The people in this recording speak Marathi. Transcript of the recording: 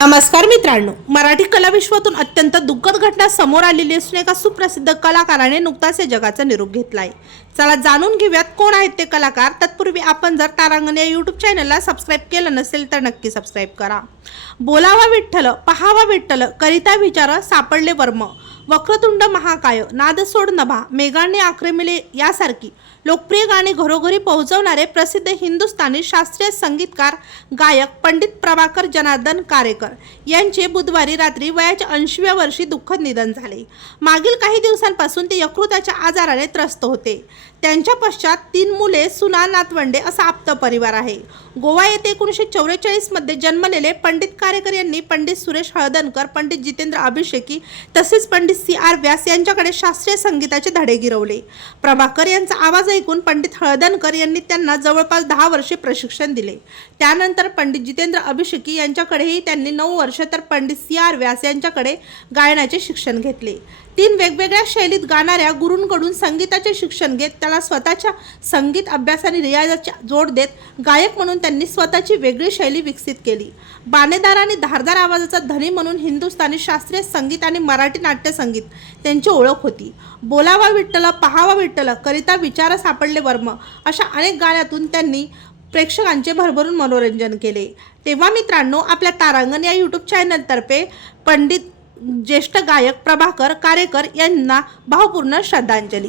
नमस्कार मित्रांनो मराठी कलाविश्वातून अत्यंत दुःखद समोर आलेली असून एका सुप्रसिद्ध कलाकाराने नुकताच या जगाचा निरोप घेतलाय. चला जाणून घेऊयात कोण आहेत ते कलाकार. तत्पूर्वी आपण जर तारांगण या यूट्यूब चॅनलला सबस्क्राईब केलं नसेल तर नक्की सबस्क्राईब करा. बोलावा विठ्ठल पहावा विठ्ठल करिता विचार सापडले वर्म वक्रतुंड महाकाय नाद सोड नभा मेघाने आक्रमिले यासारखी लोकप्रिय गाणी घरोघरी पोहोचवणारे प्रसिद्ध हिंदुस्थानी शास्त्रीय संगीतकार गायक पंडित प्रभाकर जनार्दन कारेकर यांचे बुधवारी रात्री वयाच्या ऐंशीव्या वर्षी दुःखद निधन झाले. मागील काही दिवसांपासून ते यकृताच्या आजाराने त्रस्त होते. त्यांच्या पश्चात तीन मुले सुना नातवंडे असा आप्त परिवार आहे. गोवा येथे एकोणीसशे चौवेचाळीसमध्ये जन्मलेले पंडित कारेकर यांनी पंडित सुरेश हळदणकर पंडित जितेंद्र अभिषेकी तसेच पंडित सी आर व्यास यांच्याकडे शास्त्रीय संगीताचे धडे गिरवले. प्रभाकर यांचा आवाज ऐकून पंडित हळदणकर यांनी त्यांना जवळपास दहा वर्षे प्रशिक्षण दिले. त्यानंतर पंडित जितेंद्र अभिषेकी यांच्याकडेही त्यांनी नऊ वर्ष तर पंडित सी आर व्यास यांच्याकडे गायनाचे शिक्षण घेतले. तीन वेगवेगळ्या शैलीत गाणाऱ्या गुरूंकडून संगीताचे शिक्षण घेत त्याला स्वतःच्या संगीत अभ्यास आणि रियाजाची जोड देत गायक म्हणून त्यांनी स्वतःची वेगळी शैली विकसित केली. बाणेदार आणि धारदार आवाजाचा धनी म्हणून हिंदुस्थानी शास्त्रीय संगीत आणि मराठी नाट्यसंगीत त्यांची ओळख होती. बोलावा विठ्ठल पहावा विठ्ठल करिता विचार सापडले वर्म अशा अनेक गाण्यातून त्यांनी प्रेक्षकांचे भरभरून मनोरंजन केले. तेव्हा मित्रांनो आपल्या तारांगण या यूट्यूब चॅनलतर्फे पंडित ज्येष्ठ गायक प्रभाकर कारेकर यांना भावपूर्ण श्रद्धांजली.